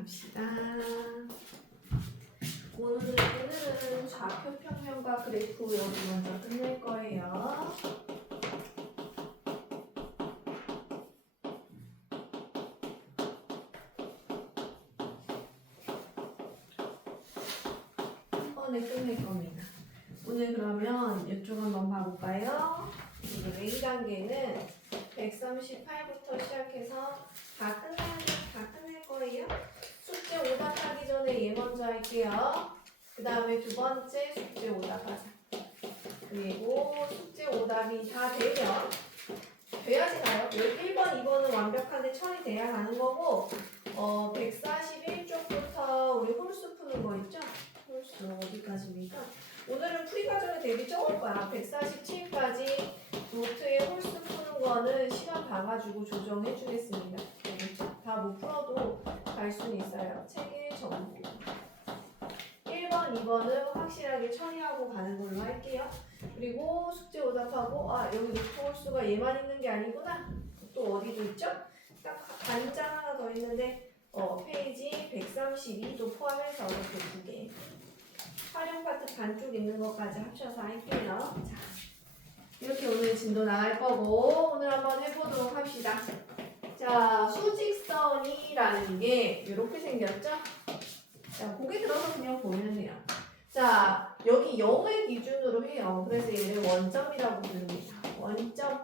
갑시다. 오늘은 좌표 평면과 그래프 여기 먼저 끝낼 거예요. 한 번에 끝낼 겁니다. 오늘 그러면 이쪽 한번 봐볼까요? 오늘 A 단계는 138부터 시작해서 다 끝낼 거예요. 숙제 오답하기 전에 얘 먼저 할게요. 그 다음에 두 번째 숙제 오답하자. 그리고 숙제 오답이 다 되면 돼야지 가요. 1번, 2번은 완벽한데 처리돼야 가는 거고 141쪽부터 우리 홀수 푸는 거 있죠? 홀수 어디까지입니까? 오늘은 풀이 과정이 되게 적을 거야. 147까지 노트에 홀수 푸는 거는 시간 봐가지고 조정해 주겠습니다. 알겠죠? 다 못 풀어도 갈 수는 있어요. 책의 정보. 1번, 2번은 확실하게 처리하고 가는 걸로 할게요. 그리고 숙제 오답하고 여기 노트 홀수가 얘만 있는 게 아니구나. 또 어디도 있죠? 딱 단장 하나 더 있는데 페이지 132도 포함해서 이렇게 두 개. 활용 파트 반쪽 있는 것까지 합쳐서 할게요. 자, 이렇게 오늘 진도 나갈 거고 오늘 한번 해보도록 합시다. 자, 수직선이라는 게 이렇게 생겼죠? 자, 고개 들어서 그냥 보면 돼요. 자, 여기 0을 기준으로 해요. 그래서 얘를 원점이라고 부릅니다. 원점.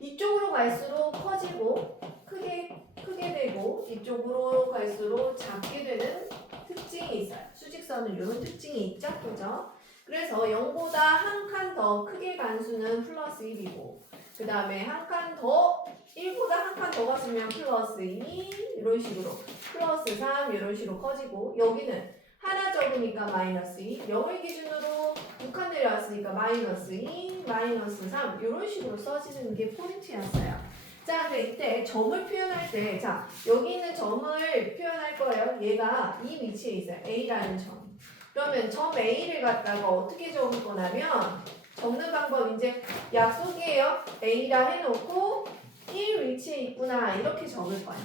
이쪽으로 갈수록 커지고 크게 되고 이쪽으로 갈수록 작게 되는 특징이 있어요. 수직선은 이런 특징이 있죠? 그죠? 그래서 0보다 한 칸 더 크게 간 수는 플러스 1이고 그 다음에 한 칸 더 1보다 한 칸 더 갔으면 플러스 2 이런 식으로 플러스 3 이런 식으로 커지고 여기는 하나 적으니까 마이너스 2 0을 기준으로 6칸 내려왔으니까 마이너스 2 마이너스 3 이런 식으로 써지는 게 포인트였어요. 자, 근데 이때 점을 표현할 때, 자, 여기 있는 점을 표현할 거예요. 얘가 이 위치에 있어요. A라는 점. 그러면 점 A를 갖다가 어떻게 적을 거냐면, 적는 방법 이제 약속이에요. A라 해놓고 1 위치에 있구나. 이렇게 적을 거야.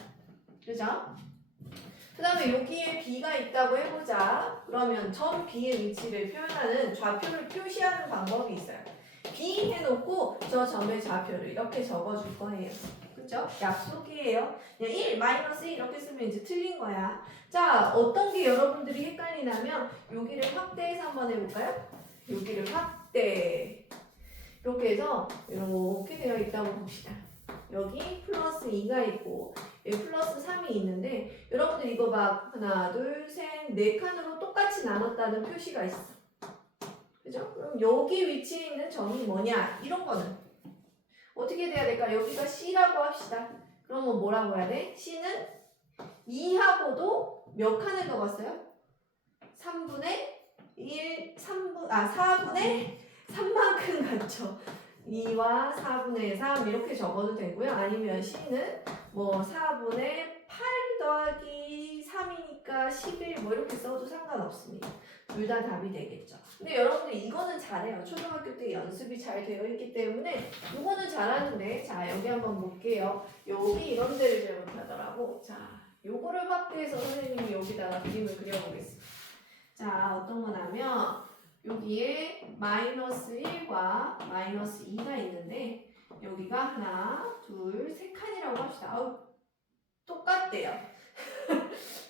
그죠? 그 다음에 여기에 B가 있다고 해보자. 그러면 점 B의 위치를 표현하는 좌표를 표시하는 방법이 있어요. B 해놓고 저 점의 좌표를 이렇게 적어줄 거예요. 그죠? 약속이에요. 그냥 1, 마이너스 1 이렇게 쓰면 이제 틀린 거야. 자, 어떤 게 여러분들이 헷갈리냐면 여기를 확대해서 한번 해볼까요? 여기를 확대. 이렇게 해서 이렇게 되어 있다고 봅시다. 여기 플러스 2가 있고 여기 플러스 3이 있는데 여러분들 이거 막 하나, 둘, 셋, 네 칸으로 똑같이 나눴다는 표시가 있어. 그죠? 그럼 여기 위치에 있는 점이 뭐냐? 이런 거는 어떻게 돼야 될까? 여기가 C라고 합시다. 그러면 뭐라고 해야 돼? C는 2하고도 몇 칸을 더 갔어요? 4분의 3만큼 갔죠. 2와 4분의 3 이렇게 적어도 되고요. 아니면 C는 뭐 4분의 8 더하기 3이니까 11 뭐 이렇게 써도 상관없습니다. 둘 다 답이 되겠죠. 근데 여러분들 이거는 잘해요. 초등학교 때 연습이 잘 되어 있기 때문에 이거는 잘하는데 자 여기 한번 볼게요. 여기 이런 데를 잘 못하더라고. 자 요거를 확대해서 선생님이 여기다가 그림을 그려보겠습니다. 자 어떤 거냐면 여기에 마이너스 1과 마이너스 2가 있는데 여기가 하나, 둘, 세 칸이라고 합시다. 아우 똑같대요.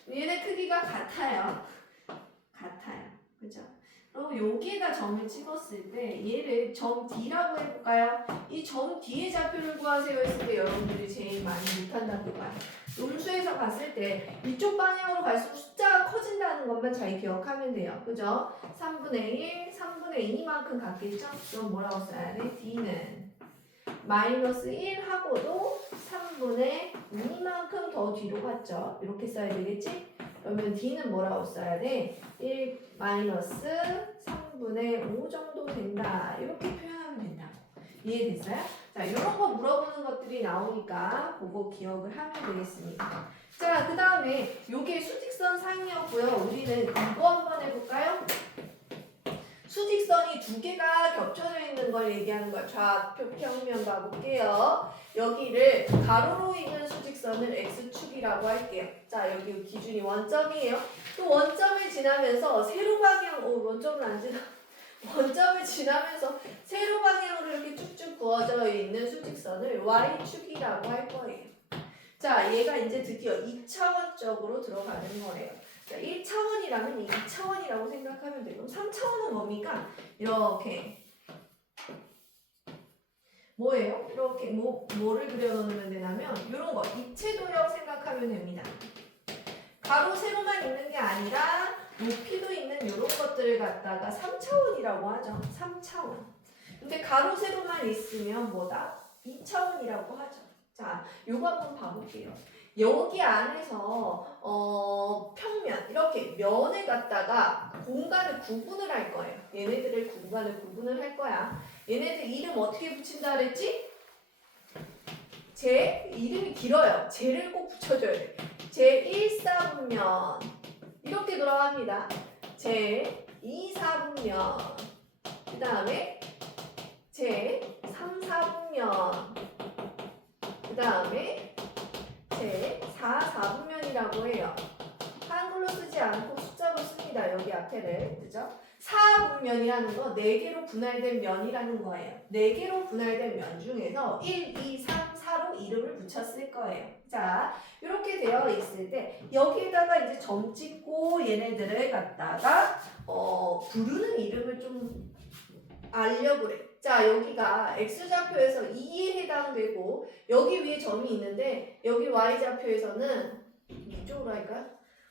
얘네 크기가 같아요. 그죠? 그럼 여기에다 점을 찍었을 때 얘를 점 D라고 해볼까요? 이 점 D의 좌표를 구하세요 했을 때 여러분들이 제일 많이 못한다는 거야. 음수에서 갔을 때 이쪽 방향으로 갈수록 숫자가 커진다는 것만 잘 기억하면 돼요. 그죠? 3분의 1, 3분의 2만큼 갔겠죠? 그럼 뭐라고 써야 돼? D는 마이너스 1하고도 3분의 2만큼 더 뒤로 갔죠? 이렇게 써야 되겠지? 그러면 D는 뭐라고 써야 돼? 1 마이너스 3분의 5 정도 된다. 이렇게 표현하면 된다고. 이해됐어요? 자, 이런 거 물어보는 것들이 나오니까 그거 기억을 하면 되겠습니다. 자, 그 다음에 요게 수직선 상이었고요. 우리는 이거 한번 해볼까요? 수직선이 두 개가 겹쳐져 있는 걸 얘기하는 거야. 좌표 평면 봐볼게요. 여기를 가로로 있는 수직선을 x축이라고 할게요. 자, 여기 기준이 원점이에요. 또 원점을 지나면서 세로 방향, 원점을 안 지나. 원점을 지나면서 세로 방향으로 이렇게 쭉쭉 그어져 있는 수직선을 y축이라고 할 거예요. 자, 얘가 이제 드디어 2차원적으로 들어가는 거예요. 자, 1차원이라면 2차원이라고 생각하면 되고 3차원은 뭡니까? 이렇게 뭐예요? 이렇게 뭐를 그려놓으면 되냐면 이런 거 입체도형 생각하면 됩니다. 가로 세로만 있는 게 아니라 높이도 있는 이런 것들을 갖다가 3차원이라고 하죠. 3차원. 근데 가로 세로만 있으면 뭐다? 2차원이라고 하죠. 자, 요거 한번 봐볼게요. 여기 안에서 평면 이렇게 면을 갖다가 공간을 구분을 할 거예요. 얘네들을 공간을 구분을 할 거야. 얘네들 이름 어떻게 붙인다 그랬지? 제 이름이 길어요. 제를 꼭 붙여줘야 돼. 제 1사분면 이렇게 돌아갑니다. 제 2사분면 그 다음에 제 3사분면 그 다음에 제 4사분면이라고 해요. 한글로 쓰지 않고 숫자로 씁니다. 여기 앞에를. 그죠? 4분면이라는 거 4개로 분할된 면이라는 거예요. 4개로 분할된 면 중에서 1, 2, 3, 4로 이름을 붙였을 거예요. 자, 이렇게 되어 있을 때 여기에다가 이제 점 찍고 얘네들을 갖다가 부르는 이름을 좀 알려고 그래. 자, 여기가 x좌표에서 2에 해당되고 여기 위에 점이 있는데 여기 y좌표에서는 이쪽으로 할까요?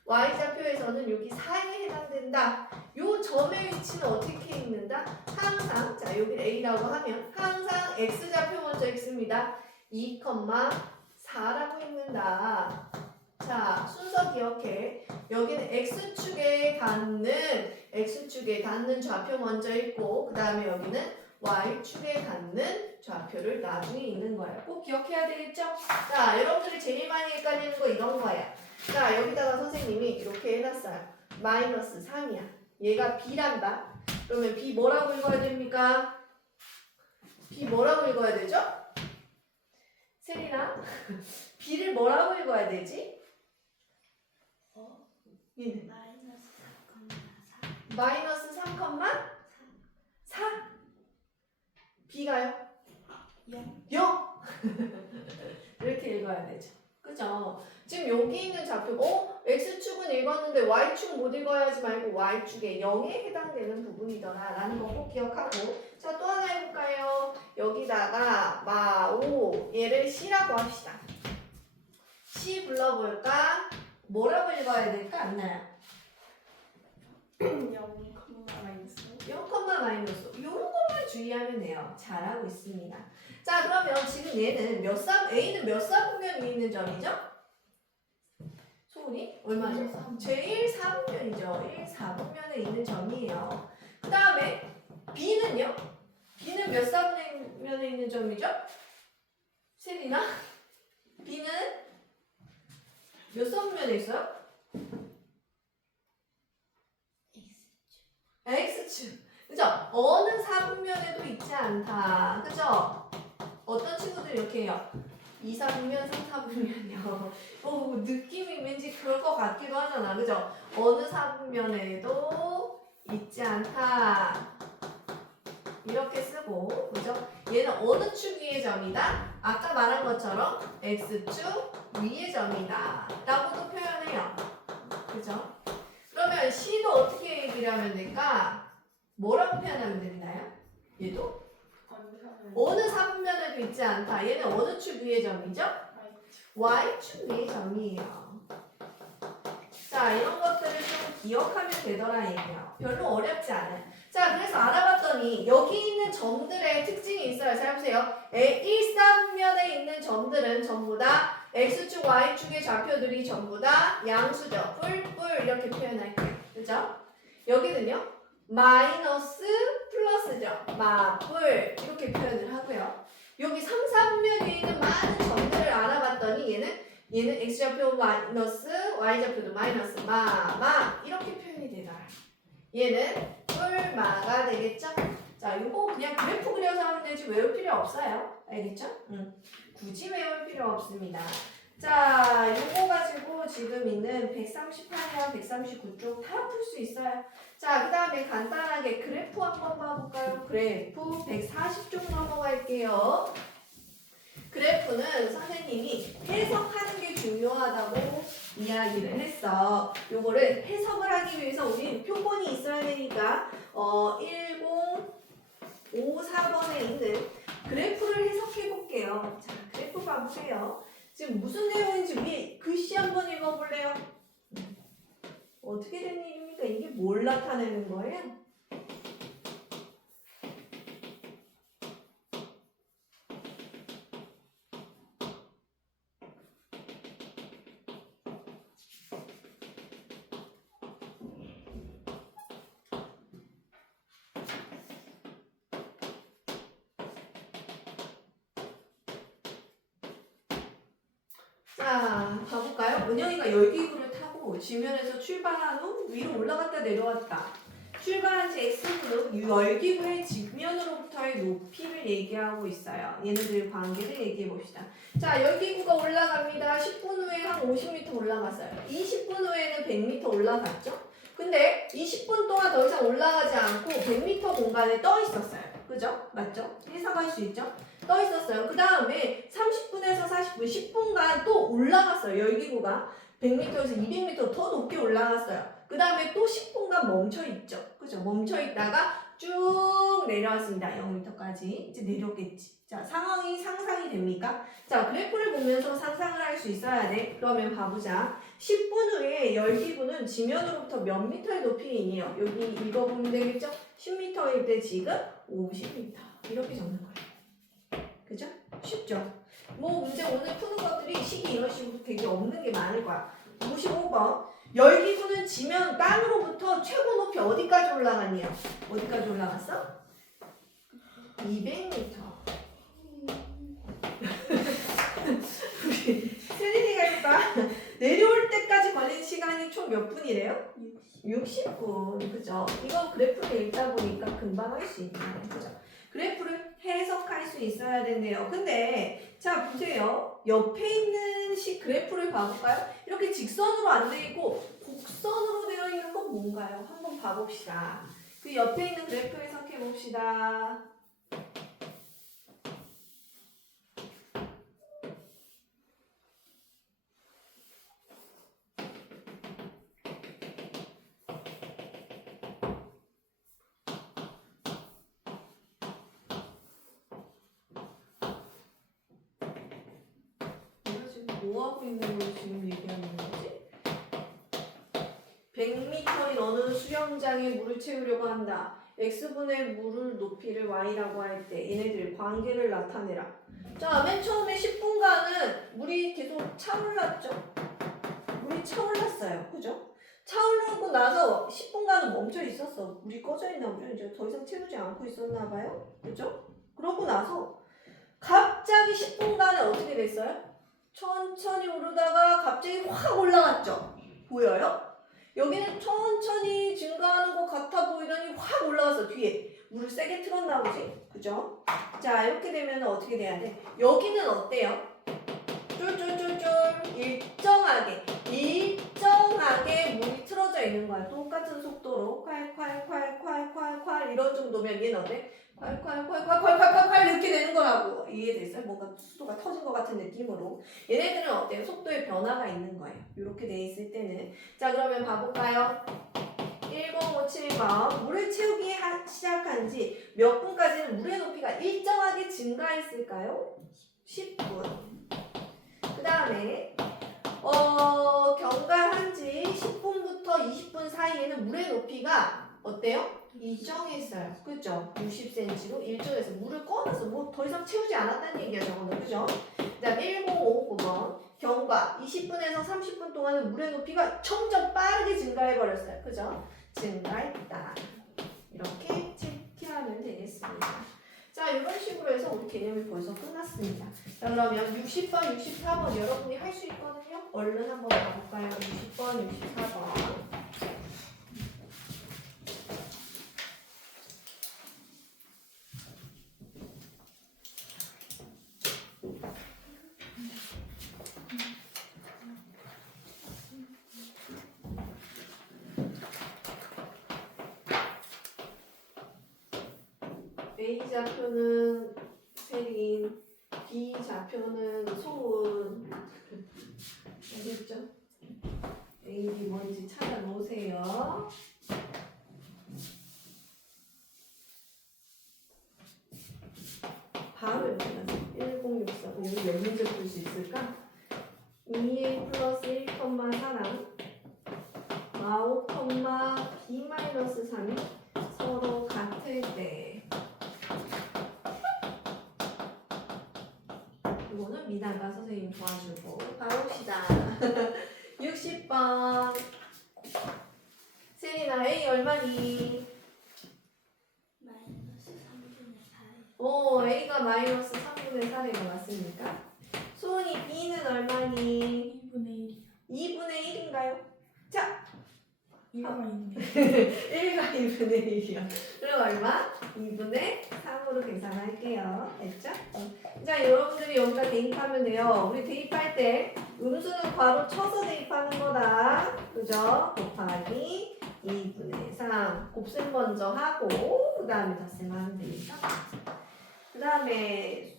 y좌표에서는 여기 4에 해당된다. 요 점의 위치는 어떻게 있는다? 항상 자, 여기 a라고 하면 항상 x좌표 먼저 x입니다. 2,4라고 있는다. 자, 순서 기억해. 여기는 x축에 닿는 좌표 먼저 있고 그 다음에 여기는 y축에 닿는 좌표를 나중에 있는 거예요. 꼭 기억해야 되겠죠? 자, 여러분들이 제일 많이 헷갈리는 거 이런 거야. 자, 여기다가 선생님이 이렇게 해놨어요. 마이너스 3이야. 얘가 b란다. 그러면 b 뭐라고 읽어야 됩니까? b 뭐라고 읽어야 되죠? 세리나? b를 뭐라고 읽어야 되지? 얘는 마이너스 3,4? b가요? 0. 이렇게 읽어야 되죠. 그죠? 지금 여기 있는 좌표, x축은 읽었는데 y축 못 읽어야 하지 말고 y축에 0에 해당되는 부분이더라 라는 거 꼭 기억하고. 자, 또 하나 해볼까요? 여기다가 마오 얘를 c라고 합시다. c 불러볼까? 뭐라고 읽어야 될까? 안나요? 0, 마이너스. 이런 것만 주의하면 돼요. 잘하고 있습니다. 자, 그러면 지금 얘는 A는 몇 사분면이 있는 점이죠? 소은이? 얼마죠? 제 1사분면이죠. 1사분면에 있는 점이에요. 그 다음에 B는요? B는 몇 사분면에 있는 점이죠? 세리나? B는 몇 사분면에 있어요? X축. 그죠? 어느 사분면에도 있지 않다. 그죠? 어떤 친구들이 이렇게 해요? 2사분면, 3사분면이요. 느낌이 왠지 그럴 것 같기도 하잖아. 그죠? 어느 사분면에도 있지 않다. 이렇게 쓰고, 그죠? 얘는 어느 축 위의 점이다? 아까 말한 것처럼 X축 위의 점이다. 라고도 표현해요. 그죠? 그러면 C도 어떻게 얘기를 하면 될까? 뭐라고 표현하면 되나요? 얘도? 어느 사분면에도 있지 않다. 얘는 어느 축 위의 점이죠? Y축 위의 점이에요. 자, 이런 것들을 좀 기억하면 되더라 얘기예요. 별로 어렵지 않아요. 자, 그래서 알아봤더니 여기 있는 점들의 특징이 있어요. 잘 보세요. 1사분면에 있는 점들은 전부 다 X축, Y축의 좌표들이 전부 다 양수죠. 뿔뿔 이렇게 표현할게요. 그죠? 여기는요. 마이너스 플러스죠. 마뿔 이렇게 표현을 하고요. 여기 3사분면에 있는 많은 점들을 알아봤더니 얘는 X좌표 마이너스 Y좌표도 마이너스 마 이렇게 표현이 되더라. 얘는 뿔마가 되겠죠? 자, 요거 그냥 그래프 그려서 하면 되지 외울 필요 없어요. 알겠죠? 굳이 외울 필요 없습니다. 자, 요거 가지고 지금 있는 138이랑 139쪽 다 풀 수 있어요. 자, 그 다음에 간단하게 그래프 한번 봐볼까요? 그래프 140쪽 넘어갈게요. 그래프는 선생님이 해석하는 게 중요하다고 이야기를 했어. 요거를 해석을 하기 위해서 우리 표본이 있어야 되니까 1054번에 있는 그래프를 해석해 볼게요. 자, 그래프 봐보세요. 지금 무슨 내용인지 위에 글씨 한번 읽어볼래요? 어떻게 된 일입니까? 이게 뭘 나타내는 거예요? 자, 봐볼까요? 은영이가 열기구를 타고 지면에서 출발한 후 위로 올라갔다 내려왔다. 출발한 지 X분은 열기구의 직면으로부터의 높이를 얘기하고 있어요. 얘네들의 관계를 얘기해 봅시다. 자, 열기구가 올라갑니다. 10분 후에 한 50m 올라갔어요. 20분 후에는 100m 올라갔죠? 근데 20분 동안 더 이상 올라가지 않고 100m 공간에 떠 있었어요. 그죠? 맞죠? 해석할 수 있죠? 떠 있었어요. 그 다음에 30분에서 40분, 10분간 또 올라갔어요. 열기구가 100m에서 200m 더 높게 올라갔어요. 그 다음에 또 10분간 멈춰 있죠. 그죠? 멈춰 있다가 쭉 내려왔습니다. 0m까지. 이제 내렸겠지. 자, 상황이 상상이 됩니까? 자, 그래프를 보면서 상상을 할 수 있어야 돼. 그러면 봐보자. 10분 후에 열기구는 지면으로부터 몇 미터의 높이이니요? 여기 읽어보면 되겠죠? 10m일 때 지금 50m. 이렇게 적는 거예요. 그죠? 쉽죠? 뭐 문제 오늘 푸는 것들이 식이 이런 식으로 되게 없는 게 많을 거야. 55번. 열기구는 지면 땅으로부터 최고 높이 어디까지 올라갔니요? 어디까지 올라갔어? 200m. 우리 세린이가 해봐. 내려올 때까지 걸린 시간이 총 몇 분이래요? 60분. 그죠? 이거 그래프를 읽다 보니까 금방 할 수 있네. 그죠? 그래프를 해석할 수 있어야 된대요. 근데 자 보세요. 옆에 있는 그래프를 봐볼까요? 이렇게 직선으로 안 돼 있고 곡선으로 되어 있는 건 뭔가요? 한번 봐봅시다. 그 옆에 있는 그래프 해석해 봅시다. 뭐 하고 있는 걸 지금 얘기하는 거지? 100m인 어느 수영장에 물을 채우려고 한다. x분의 물을 높이를 y라고 할 때 얘네들 관계를 나타내라. 자, 맨 처음에 10분간은 물이 계속 차올랐죠? 물이 차올랐어요. 그죠? 차오르고 나서 10분간은 멈춰 있었어. 물이 꺼져 있나 보죠. 이제 더 이상 채우지 않고 있었나 봐요. 그죠? 그러고 나서 갑자기 10분간에 어떻게 됐어요? 천천히 오르다가 갑자기 확 올라갔죠? 보여요? 여기는 천천히 증가하는 것 같아 보이더니 확 올라가서 뒤에 물을 세게 틀었나 보지? 그죠? 자, 이렇게 되면 어떻게 돼야 돼? 여기는 어때요? 쫄쫄쫄쫄 일정하게 물이 틀어져 있는 거야. 똑같은 속도로 콸콸콸콸콸콸 이런 정도면 얘는 어때? 콸콸콸콸콸콸콸 이렇게 되는 거라고. 이해됐어요? 뭔가 수도가 터진 것 같은 느낌으로. 얘네들은 어때요? 속도에 변화가 있는 거예요. 이렇게 돼 있을 때는. 자, 그러면 봐볼까요? 1057번. 물을 채우기 시작한 지 몇 분까지는 물의 높이가 일정하게 증가했을까요? 10분. 그 다음에 경과한 지 10분부터 20분 사이에는 물의 높이가 어때요? 일정했어요. 그죠? 60cm로 일정해서 물을 꺼내서 뭐 더 이상 채우지 않았다는 얘기야, 저거는. 그죠? 그 다음에 1059번. 경과 20분에서 30분 동안은 물의 높이가 점점 빠르게 증가해버렸어요. 그죠? 증가했다. 이렇게 체크하면 되겠습니다. 자, 이런 식으로 해서 우리 개념이 벌써 끝났습니다. 자, 그러면 60번, 64번 여러분이 할 수 있거든요. 얼른 한번 가볼까요? 60번, 64번. A 좌표는 세린, B 좌표는 소은. 알겠죠? A, B 뭔지 찾아 놓으세요. 바로 여기다 1064. 여기 몇 문제 풀 수 있을까? 2A 플러스 1, 4랑 마오, B 마이너스 3이 서로 같을 때 이거는 미나가 선생님 도와주고 가봅시다. 60번 세리나 A 얼마니? 마이너스 3분의 4. 오, A가 마이너스 3분의 4가 맞습니까? 소은이 B는 얼마니? 2분의 1이요. 2분의 1인가요? 자, 1가 있네. 1과 2분의 1이요. 그럼 얼마? 2분의 3으로 계산할게요. 됐죠? 자, 여러분들이 여기다 대입하면 돼요. 우리 대입할 때 음수는 괄호 쳐서 대입하는 거다. 그죠? 곱하기 2분의 3. 곱셈 먼저 하고 그 다음에 덧셈 하면 되겠죠? 그 다음에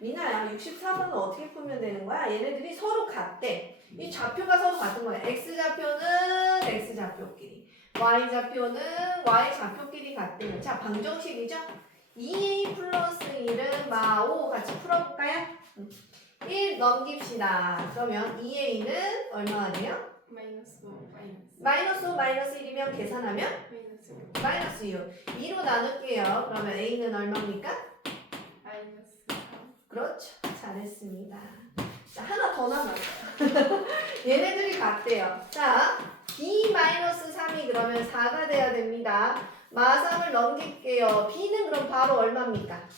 미나야 64번은 어떻게 풀면 되는 거야? 얘네들이 서로 같대. 이 좌표가 서로 같은 거야. X좌표는 X좌표끼리, Y좌표는 Y좌표끼리 같대요. 자, 방정식이죠? 2A 플러스 1은 마오 같이 풀어볼까요? 1 넘깁시다. 그러면 2A는 얼마가 돼요? 마이너스 5, 마이너스 5 마이너스 1이면 계산하면 마이너스 5, 마이너스 6. 2로 나눌게요. 그러면 A는 얼마입니까? 마이너스 3. 그렇죠. 잘했습니다. 자, 하나 더 남았어요. 얘네들이 같대요. 자, B-3이 그러면 4가 돼야 됩니다. 마3을 넘길게요. B는 그럼 바로 얼마입니까?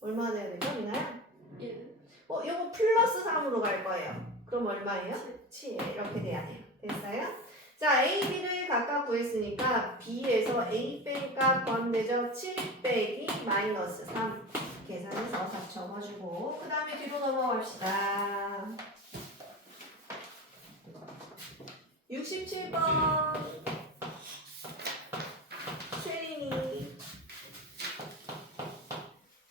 얼마 돼야 되죠, 미나야? 1. 이거 플러스 3으로 갈 거예요. 그럼 얼마예요? 7. 이렇게 돼야 돼요. 됐어요? 자, A, B를 각각 구했으니까 B에서 A 뺀 값 구하면 되죠? 7 빼기 마이너스 3. 계산해서 다 적어주고 그 다음에 뒤로 넘어갑시다. 67번 세린이,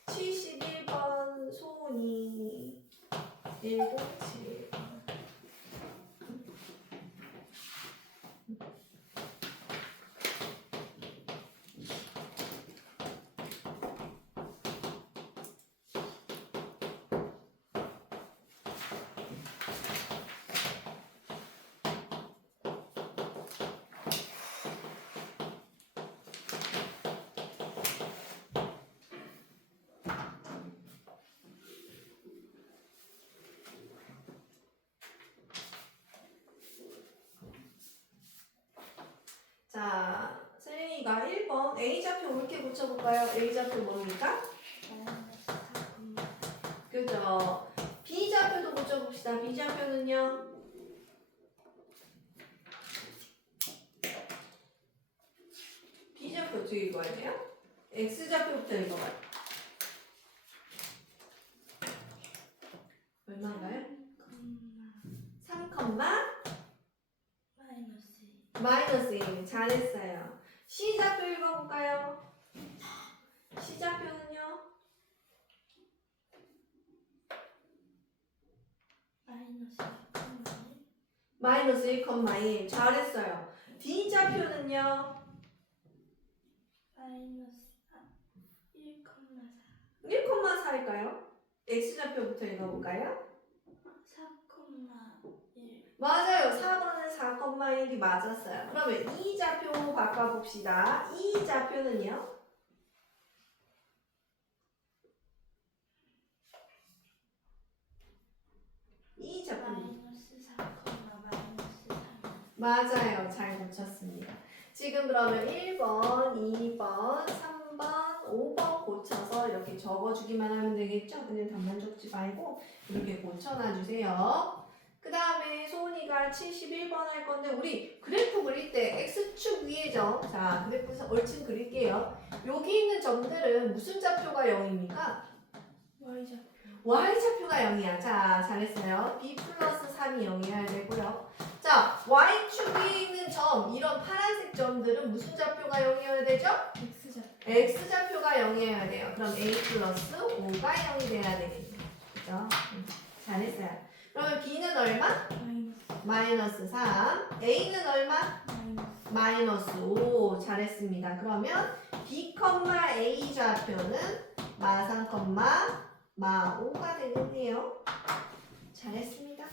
71번 소은이, 107. 자, 세린이가 1번 A좌표 옳게 붙여볼까요? A좌표 뭡니까? 마이너스 4, 그죠? B좌표도 붙여봅시다. B좌표는요? B좌표 어떻게 읽어야 돼요? X좌표부터 읽어봐요. 얼마인가요? 3, 마이너스 1. 잘했어요. C좌표 읽어볼까요? C좌표는요? 마이너스 1,1. 잘했어요. D좌표는요? 마이너스 1,4. 1,4일까요? X좌표부터 읽어볼까요? 4,1. 맞아요. 4번은 4,1이 맞았어요. 그러면 이 좌표 바꿔봅시다. 이 좌표는요? 이 좌표 마이너스 4, 마이너스 3. 맞아요. 잘 고쳤습니다. 지금 그러면 1번, 2번, 3번, 5번 고쳐서 이렇게 적어주기만 하면 되겠죠? 그냥 답만 적지 말고 이렇게 고쳐놔주세요. 그 다음에 소은이가 71번 할 건데 우리 그래프 그릴 때 X축 위에 점, 자 그래프에서 얼씬 그릴게요. 여기 있는 점들은 무슨 좌표가 0입니까? Y좌표. Y좌표가 0이야. 자 잘했어요. B 플러스 3이 0이어야 되고요. 자 Y축 위에 있는 점, 이런 파란색 점들은 무슨 좌표가 0이어야 되죠? X좌표. x좌표가 0이어야 돼요. 그럼 a 플러스 5가 0이 돼야 되겠네요. 그죠? 잘했어요. 그러면 b는 얼마? 마이너스 3. a는 얼마? 마이너스 5. 잘했습니다. 그러면 b, a 좌표는 마3, 마5가 되겠네요. 잘했습니다.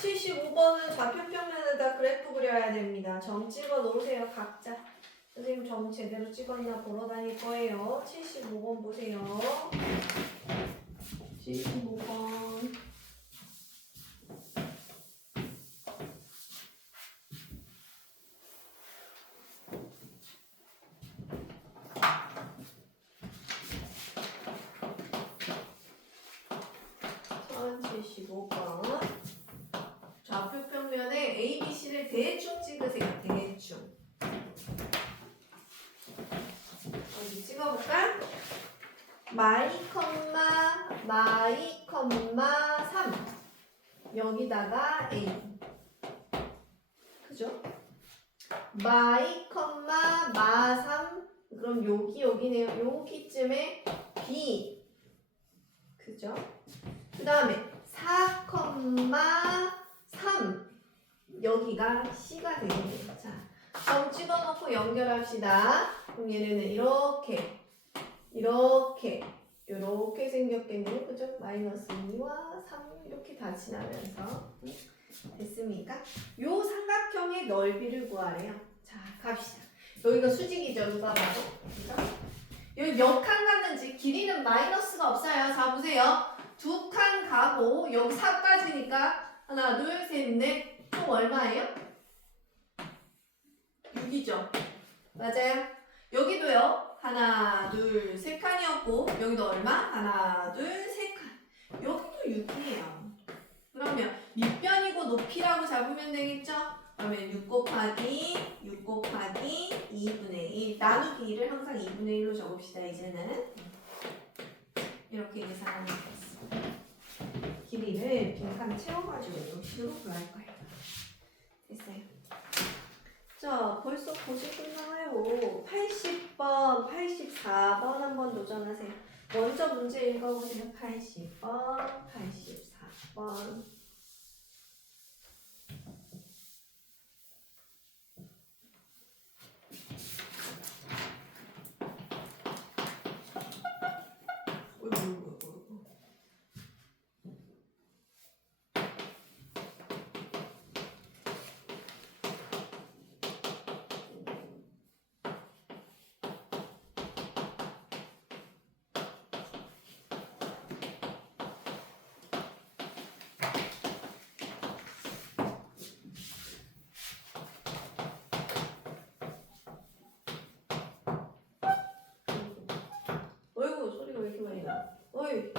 75번은 좌표평면에다 그래프 그려야 됩니다. 점 찍어 놓으세요, 각자. 선생님 점 제대로 찍었나 보러 다닐 거예요. 75번 보세요. 75번. 전 75번. 좌표평면에 A, B, C를 대충 찍으세요. 대충. 어디 찍어볼까? 마이, 마이, 3. 여기다가 A. 그죠? 마이, 마3. 그럼 여기네요. 여기쯤에 B. 그죠? 그 다음에 4, 3. 여기가 C가 되겠네요. 자, 점 찍어놓고 연결합시다. 그럼 얘네는 이렇게 생겼겠네요. 그죠? 마이너스 2와 3 이렇게 다 지나면서 됐습니까? 요 삼각형의 넓이를 구하래요. 자, 갑시다. 여기가 수직이죠. 누가 봐도. 그죠? 여기 몇 칸 갔는지 길이는 마이너스가 없어요. 자, 보세요. 2칸 가고 여기 4까지니까 하나, 둘, 셋, 넷. 총 얼마예요? 6이죠. 맞아요. 여기도요. 하나, 둘, 세 칸이었고 여기도 얼마? 하나, 둘, 세 칸. 여기도 6이에요. 그러면 밑변이고 높이라고 잡으면 되겠죠? 그러면 6 곱하기 2분의 1 나누기 1을 항상 2분의 1로 적읍시다. 이제는 이렇게 계산하면 되겠습니다. 길이를 빈칸 채워가지고 이런 식으로 구할 거예요. 됐어요. 자, 벌써 고시 끝나요. 80번, 84번 한번 도전하세요. 먼저 문제 읽어보세요. 80번, 84번. 어이구, 소리가 왜 이렇게 많이 나? 어이.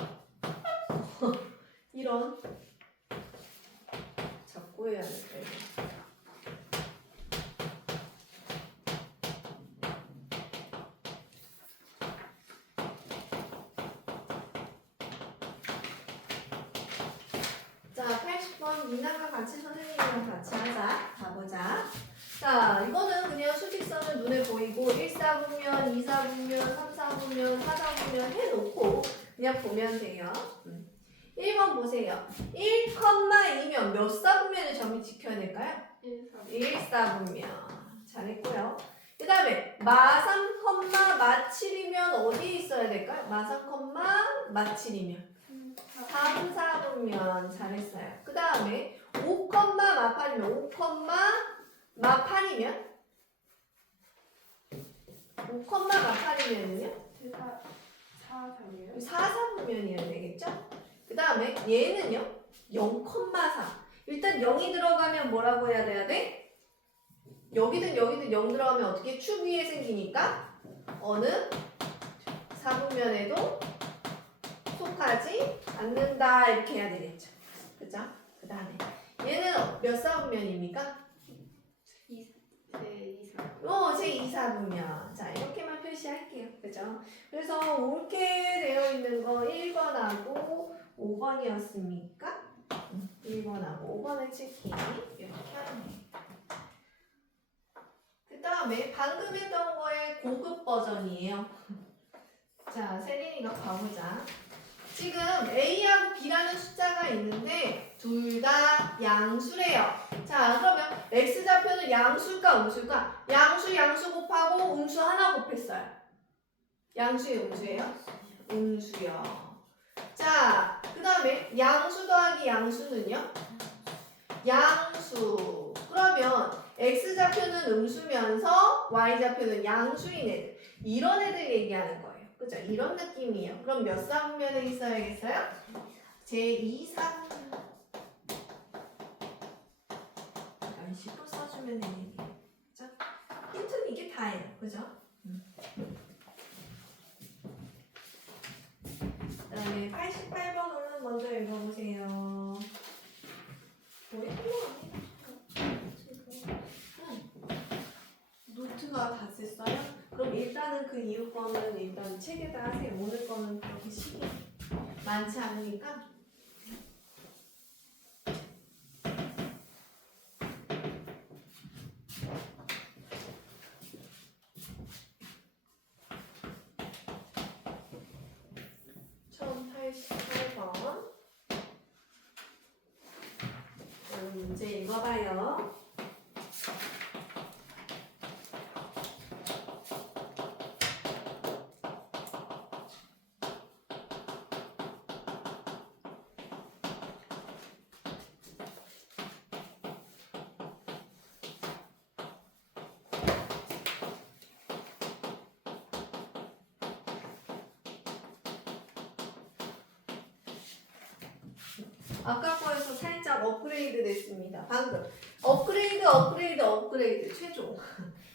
이런. 잡고 해야 돼. 자, 80번 민나가 같이 선생님이랑 같이 하자. 가보자. 자, 이거는 그냥 수직선은 눈에 보이고 1, 4분면, 2, 4분면, 3, 4분면, 4, 4분면 해놓고 그냥 보면 돼요. 1번 보세요. 1, 2면 몇 사분면의 점이 지켜야 될까요? 1, 4분면. 잘했고요. 그 다음에 마3, 마7이면 어디에 있어야 될까요? 마3, 마7이면 3, 4분면. 잘했어요. 그 다음에 5, 마8이면 5, 마8이면 5, 마8이면요? 4, 4분면이어야 되겠죠? 그 다음에 얘는요? 0,4. 일단 0이 들어가면 뭐라고 해야 돼야 돼? 여기든 0 들어가면 어떻게 축 위에 생기니까 어느 4분면에도 속하지 않는다 이렇게 해야 되겠죠. 그죠? 그 다음에 얘는 몇 4분면입니까? 제 2, 4분면. 자, 이렇게만 표시할게요. 그죠? 그래서 옳게 되어 있는 거 1번하고 5번이었습니까? 1번하고 5번을 체킹 이렇게 하는 거예요. 그 다음에 방금 했던 거의 고급 버전이에요. 자, 세린이가 봐보자. 지금 A하고 B라는 숫자가 있는데 둘 다 양수래요. 자, 그러면 X좌표는 양수일까 음수일까? 양수 곱하고 음수 하나 곱했어요. 양수예요, 음수예요? 음수요. 자, 그 다음에 양수 더하기 양수는요? 양수. 그러면 X좌표는 음수면서 Y좌표는 양수인 애들. 이런 애들 얘기하는 거예요. 그죠? 이런 느낌이에요. 그럼 몇 사분면에 있어야겠어요? 제2사분면. 10도 써주면 되는 게. 그죠? 힌트는 이게 다예요. 그죠? 그 다음에 88번 오늘 먼저 읽어보세요. 거의 끝나갑니다. 노트가 다 썼어요? 그럼 일단은 그 이후 거는 일단 책에다 하세요. 오늘 거는 그렇게 시기 많지 않으니까. 처음 88번 문제 읽어봐요. 아까 거에서 살짝 업그레이드 됐습니다. 방금 업그레이드 최종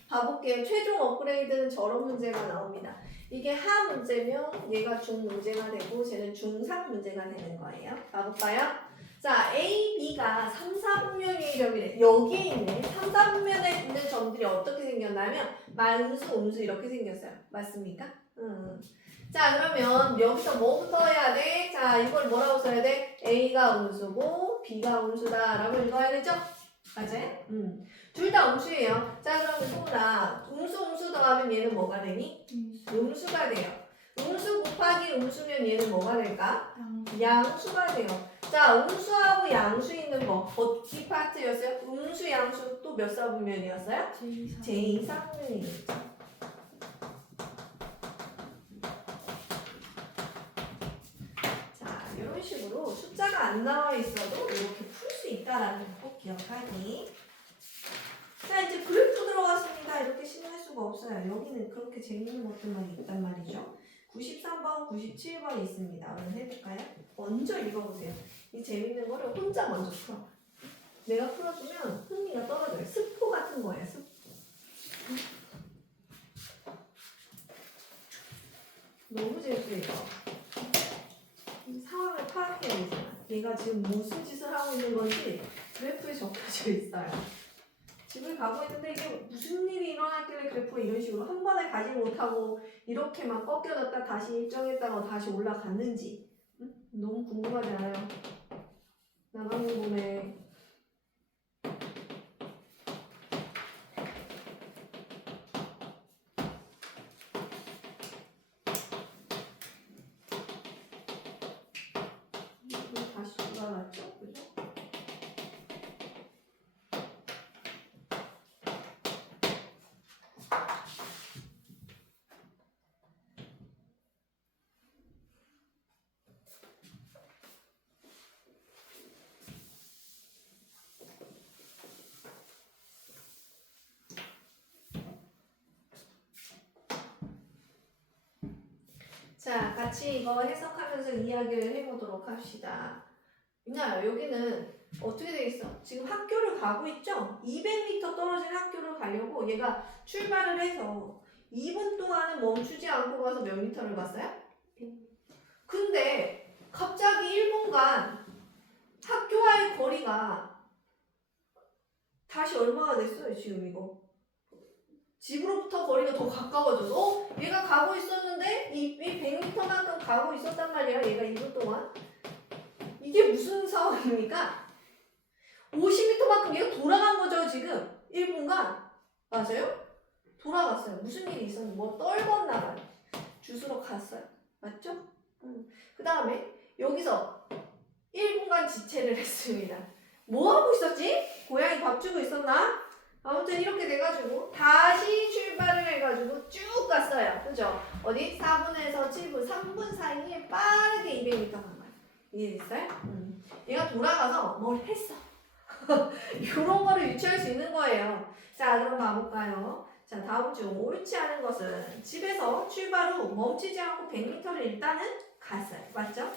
봐볼게요. 최종 업그레이드는 저런 문제가 나옵니다. 이게 하 문제면 얘가 중 문제가 되고 쟤는 중상 문제가 되는 거예요. 봐볼까요? 자, A, B가 3, 4분면의 점이래. 여기에 있네. 3, 4분면에 있는 점들이 어떻게 생겼냐면 만수, 음수 이렇게 생겼어요. 맞습니까? 자, 그러면 여기서 뭐부터 해야 돼? 자, 이걸 뭐라고 써야 돼? A가 음수고 B가 음수다라고 읽어야 되죠? 맞아요? 둘 다 음수예요. 자, 그러면 소은아, 음수 더하면 얘는 뭐가 되니? 음수가 돼요. 음수 곱하기 음수면 얘는 뭐가 될까? 양수가 돼요. 자, 음수하고 양수 있는 거 어디 파트였어요? 음수, 양수 또 몇 사분면이었어요? 제2사분면이었죠. 이런 식으로 숫자가 안 나와 있어도 이렇게 풀 수 있다라는 거 꼭 기억하기. 자, 이제 그래프 들어갔습니다. 이렇게 심할 수가 없어요. 여기는 그렇게 재밌는 것들만 있단 말이죠. 93번, 97번 있습니다. 얼른 해볼까요? 먼저 읽어보세요. 이 재밌는 거를 혼자 먼저 풀어. 내가 풀어주면 흥미가 떨어져요. 스포 같은 거예요. 스포. 너무 재밌어요. 상황을 파악해야 되잖아. 얘가 지금 무슨 짓을 하고 있는 건지 그래프에 적혀져 있어요. 집을 가고 있는데 이게 무슨 일이 일어났길래 그래프가 이런 식으로 한 번에 가지 못하고 이렇게만 꺾여졌다 다시 일정했다가 다시 올라갔는지 너무 궁금하지 않아요? 나만 궁금해. 다시 올라갔죠? 그죠? 자, 같이 이거 해석하면서 이야기를 해보도록 합시다. 민아야, 여기는 어떻게 돼 있어? 지금 학교를 가고 있죠? 200m 떨어진 학교를 가려고 얘가 출발을 해서 2분 동안은 멈추지 않고 가서 몇 미터를 갔어요? 근데 갑자기 1분간 학교와의 거리가 다시 얼마가 됐어요, 지금 이거? 집으로부터 거리가 더 가까워져서 얘가 가고 있었는데 이 100m만큼 가고 있었단 말이야. 얘가 2분 동안 이게 무슨 상황입니까? 50m만큼 얘가 돌아간 거죠, 지금. 1분간. 맞아요? 돌아갔어요. 무슨 일이 있었는지, 뭐 떨궜나 봐요. 주스러 갔어요. 맞죠? 그 다음에 여기서 1분간 지체를 했습니다. 뭐 하고 있었지? 고양이 밥 주고 있었나? 아무튼 이렇게 돼가지고 다시 출발을 해가지고 쭉 갔어요. 그죠? 어디? 4분에서 7분, 3분 사이에 빠르게 200m 간 거예요. 이해됐어요? 얘가 돌아가서 뭘 했어. 이런 거를 유추할 수 있는 거예요. 자, 그럼 봐볼까요? 자, 다음 중 옳지 않은 것은 집에서 출발 후 멈추지 않고 100m를 일단은 갔어요. 맞죠?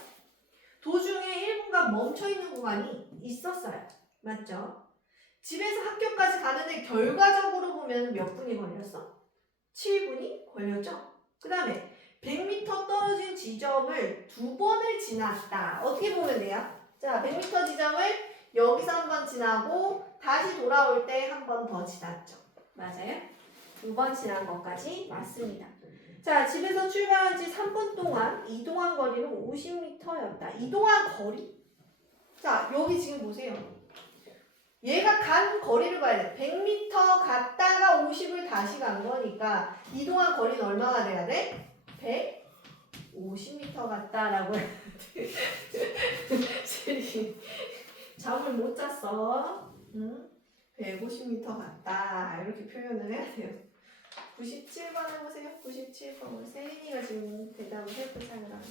도중에 1분간 멈춰있는 구간이 있었어요. 맞죠? 집에서 학교까지 가는데 결과적으로 보면 몇 분이 걸렸어? 7분이 걸렸죠? 그 다음에 100m 떨어진 지점을 2번을 지났다. 어떻게 보면 돼요? 자, 100m 지점을 여기서 한 번 지나고 다시 돌아올 때 한 번 더 지났죠. 맞아요? 2번 지난 것까지 맞습니다. 자, 집에서 출발한 지 3분 동안 이동한 거리는 50m였다. 이동한 거리? 자, 여기 지금 보세요. 얘가 간 거리를 봐야 돼. 100m 갔다가 50을 다시 간 거니까 이동한 거리는 얼마가 돼야 돼? 150m 갔다라고 해야 돼. 세리 잠을 못 잤어. 응? 150m 갔다. 이렇게 표현을 해야 돼요. 97번 해보세요. 97번. 세린이가 지금 대답을 해보자고 하는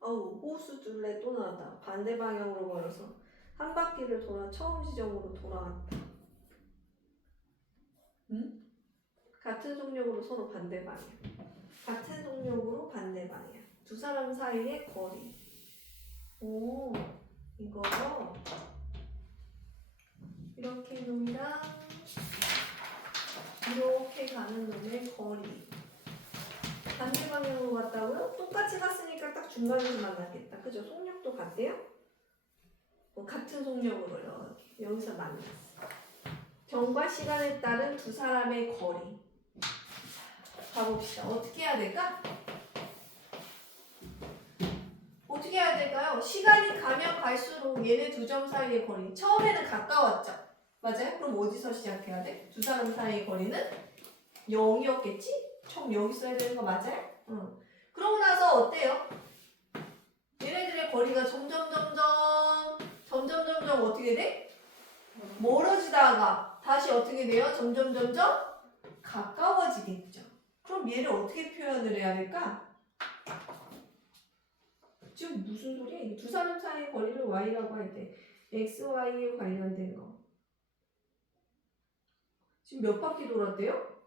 어우, 호수 둘레 또 나왔다. 반대 방향으로 걸어서 한 바퀴를 돌아 처음 지점으로 돌아왔다. 응? 같은 속력으로 서로 반대 방향. 같은 속력으로 반대 방향. 두 사람 사이의 거리. 오, 이거 이렇게 놈이랑 이렇게 가는 놈의 거리. 반대 방향으로 갔다고요? 똑같이 갔으니까 딱 중간에서 만났겠다. 그죠? 속력도 같대요? 같은 속력으로 이렇게 여기서 만났어. 경과 시간에 따른 두 사람의 거리. 가봅시다. 어떻게 해야 될까? 어떻게 해야 될까요? 시간이 가면 갈수록 얘네 두 점 사이의 거리. 처음에는 가까웠죠? 맞아요? 그럼 어디서 시작해야 돼? 두 사람 사이의 거리는 0이었겠지? 처음 여기 써야 되는 거 맞아요? 응. 그러고 나서 어때요? 얘네들의 거리가 점점 어떻게 돼? 멀어지다가 다시 어떻게 돼요? 점점 가까워지겠죠. 그럼 얘를 어떻게 표현을 해야 될까? 지금 무슨 소리야? 이게 두 사람 사이의 거리를 y라고 할 때 x, y에 관련된 거. 지금 몇 바퀴 돌았대요?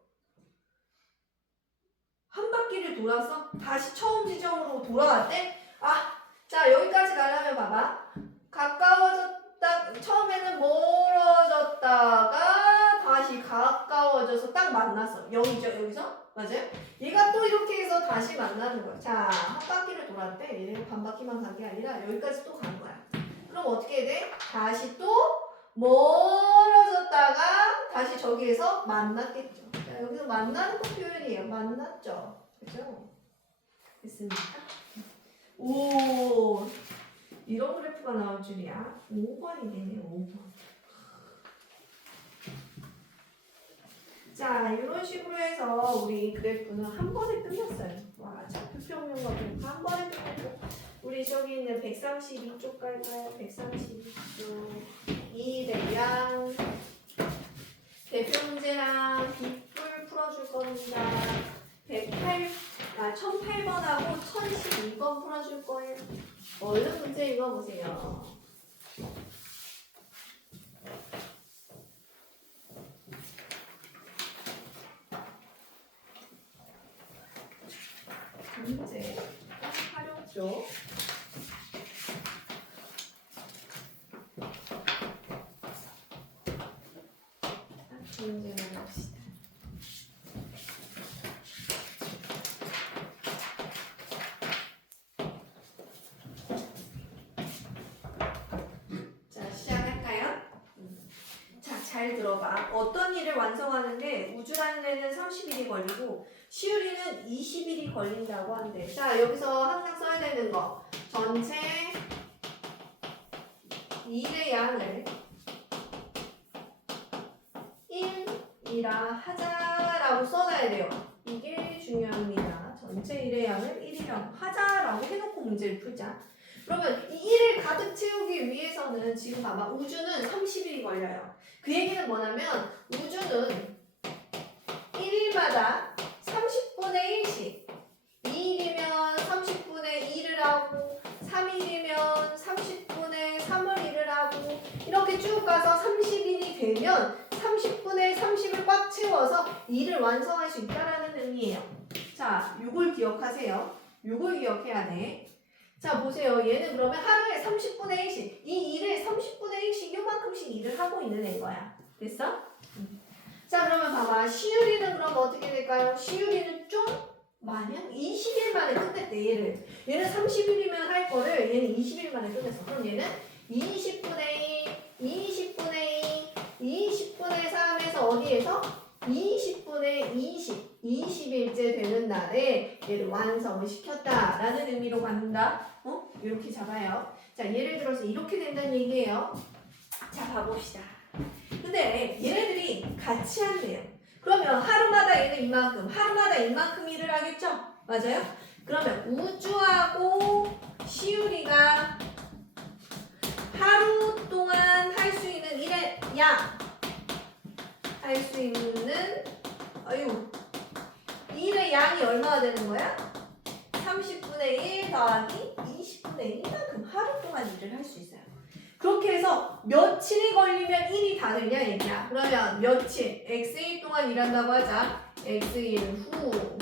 한 바퀴를 돌아서 다시 처음 지점으로 돌아왔대? 아, 자 여기까지 가려면 봐봐. 가까워졌다, 처음에는 멀어졌다가 다시 가까워져서 딱 만났어. 0이죠 여기서? 맞아요? 얘가 또 이렇게 해서 다시 만나는 거야. 자, 한 바퀴를 돌았대. 얘네가 반 바퀴만 간 게 아니라 여기까지 또 간 거야. 그럼 어떻게 돼? 다시 또 멀어졌다가 다시 저기에서 만났겠죠. 자, 여기서 만나는 거 표현이에요. 만났죠. 그죠? 됐습니까? 오, 이런 그래프가 나올 줄이야. 5번이네, 5번. 자, 이런 식으로 해서 우리 그래프는 한 번에 끝났어요. 와, 좌표평면과 그래프 한 번에 끝났고, 우리 저기 있는 132쪽 갈까요? 132쪽. 이 대량 대표 문제랑 빗불 풀어줄 겁니다. 1008번하고 1012번 풀어줄 거예요. 얼른 문제 읽어보세요. 문제 86쪽. 문제를 봅시다. 자, 시작할까요? 자, 잘 들어. 들어봐. 어떤 일을 완성하는데 우주라는 애는 30일이 걸리고 시우리는 20일이 걸린다고 한대. 자, 여기서 항상 써야 되는 거. 전체 일의 양을 1이라 하자라고 써놔야 돼요. 이게 중요합니다. 전체 일의 양을 1이라고 하자라고 해놓고 문제를 풀자. 그러면 이 1을 가득 채우기 위해서는 지금 봐봐. 우주는 30일이 걸려요. 그 얘기는 뭐냐면 우주는 1일마다 30분의 1씩 2일이면 30분의 2를 하고 3일이면 30분의 3을 일을 하고 이렇게 쭉 가서 30일이 되면 30분의 30을 꽉 채워서 일을 완성할 수 있다는 의미예요. 자, 요걸 기억하세요. 요걸 기억해야 돼. 자, 보세요. 얘는 그러면 하루에 30분의 1씩 이 일을 30분의 1씩 요만큼씩 일을 하고 있는 애인 거야. 됐어? 자, 그러면 봐봐. 시유리는 그럼 어떻게 될까요? 시유리는 좀 만약 20일 만에 끝냈대. 얘는 30일이면 할 거를 얘는 20일 만에 끝냈어. 그럼 얘는 20분의 1, 20분의 2, 20분의 3에서 어디에서? 20분의 20일째 되는 날에 얘를 완성을 시켰다라는 의미로 갖는다. 이렇게 잡아요. 자, 예를 들어서 이렇게 된다는 얘기예요. 자, 봐봅시다. 근데 얘네들이 같이 한대요. 그러면 하루마다 얘는 이만큼, 하루마다 이만큼 일을 하겠죠? 맞아요? 그러면 우주하고 시우리가 하루 동안 할 수 있는 일의 양, 할 수 있는 일의 양이 얼마나 되는 거야? 30분의 1 더하기 20분의 1만큼 하루 동안 일을 할 수 있어요. 그렇게 해서 며칠이 걸리면 1이 다 되냐 얘기야. 그러면 며칠, x일 동안 일한다고 하자. x일 후.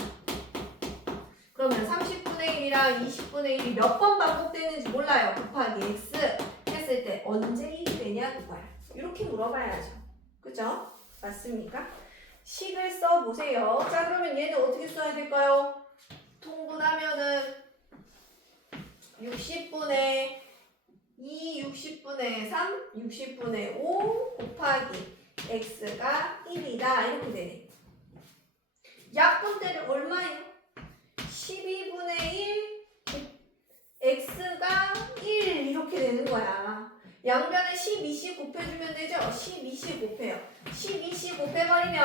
그러면 30분의 1이랑 20분의 1이 몇 번 반복되는지 몰라요. 곱하기 x 했을 때 언제 1이 되냐 그거야. 이렇게 물어봐야죠. 그죠? 맞습니까? 식을 써보세요. 자, 그러면 얘는 어떻게 써야 될까요? 통분하면은 60분의 2, 60분의 3, 60분의 5 곱하기 x가 1이다. 이렇게 되네. 약분대를 얼마예요? 12분의 1 x가 1 이렇게 되는 거야. 양변에 12씩 곱해주면 되죠? 12씩 곱해요. 12씩 곱해버리면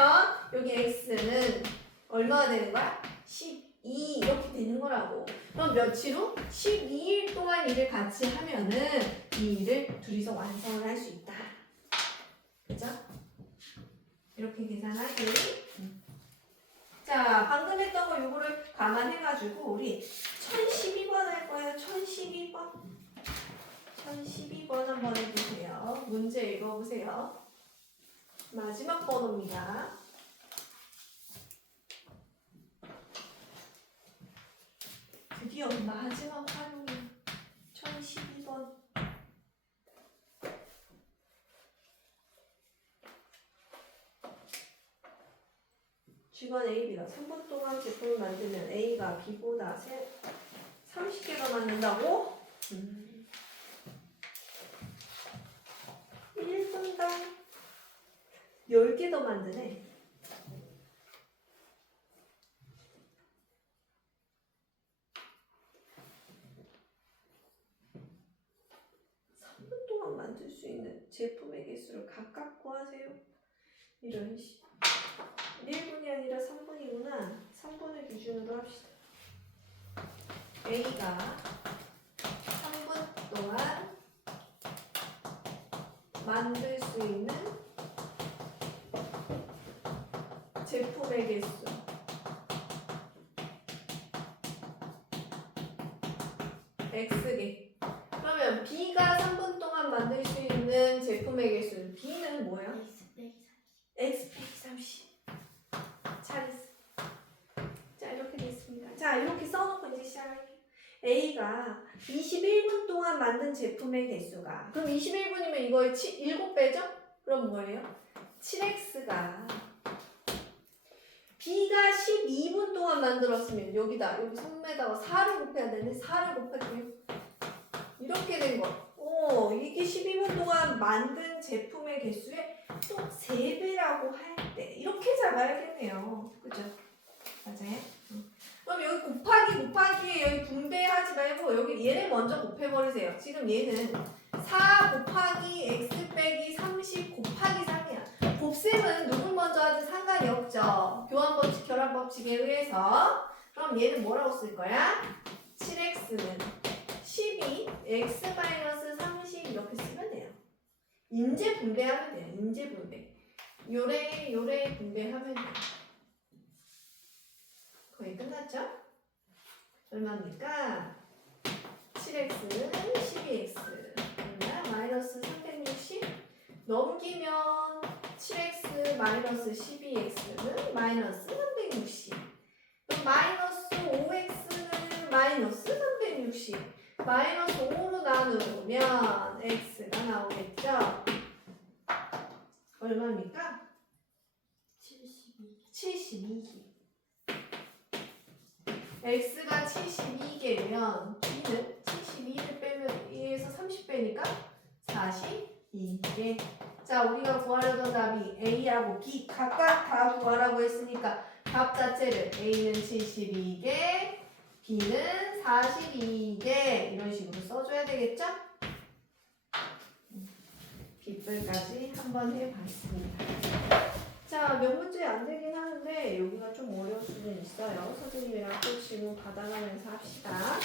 여기 x는 얼마가 되는 거야? 12 이렇게 되는 거라고. 그럼 며칠 후? 12일 동안 일을 같이 하면은 이 일을 둘이서 완성을 할 수 있다. 그죠? 이렇게 계산하기. 자, 방금 했던 거 요거를 감안해가지고 우리 1012번 할 거예요. 1012번. 1012번 한번 해보세요. 문제 읽어보세요. 마지막 번호입니다. 드디어 마지막 활용이야. 1012번. 주간 AB가 3분 동안 제품을 만들면 A가 B보다 30개 더 만든다고? 1분당 10개 더 만드네. 만들 수 있는 제품의 개수를 각각 구하세요. 이런 식. 1분이 아니라 3분이구나. 3분을 기준으로 합시다. A가 3분 동안 만들 수 있는 제품의 개수. X개. 그러면 B가 3분 동안 만들 수 있는 제품의 개수는 B는 뭐야? X 130. 잘했어. 자, 이렇게 됐습니다. 자, 이렇게 써놓고 이제 시작할게요. A가 21분 동안 만든 제품의 개수가, 그럼 21분이면 이거의 7배죠? 그럼 뭐예요? 7X가 B가 12분 동안 만들었으면 여기다, 여기 3에다가 4를 곱해야 되는데 4를 곱할게요. 이렇게 된 거. 이게 12분 동안 만든 제품의 개수의 또 3배라고 할 때 이렇게 잡아야겠네요. 그죠? 맞아요? 그럼 여기 곱하기에 여기 분배하지 말고 여기 얘를 먼저 곱해버리세요. 지금 얘는 4 곱하기 x 빼기 30 곱하기 3이야. 곱셈은 누굴 먼저 하든 상관이 없죠. 교환법칙, 결합법칙에 의해서. 그럼 얘는 뭐라고 쓸 거야? 7x는 12, x-30 이렇게 쓰면 돼요. 인제 분배하면 돼요. 인제 분배. 요래 분배하면 돼요. 거의 끝났죠? 얼마입니까? 7x는 12x 얼마? 마이너스 360 넘기면 7x 마이너스 12x는 마이너스 360 그럼 마이너스 5x는 마이너스 360 마이너스 5로 나누면 x가 나오겠죠? 얼마입니까? 72기 x가 72개면 b는 72를 빼면 2에서 30 빼니까 42개. 자, 우리가 구하려던 답이 a하고 b 각각 다 구하라고 했으니까 값 자체를 a는 72개, b는 42개 이런 식으로 써줘야 되겠죠? 빗불까지 한번 해봤습니다. 자, 몇 문제 안 되긴 하는데 여기가 좀 어려울 수는 있어요. 선생님이랑 또 질문 받아가면서 합시다.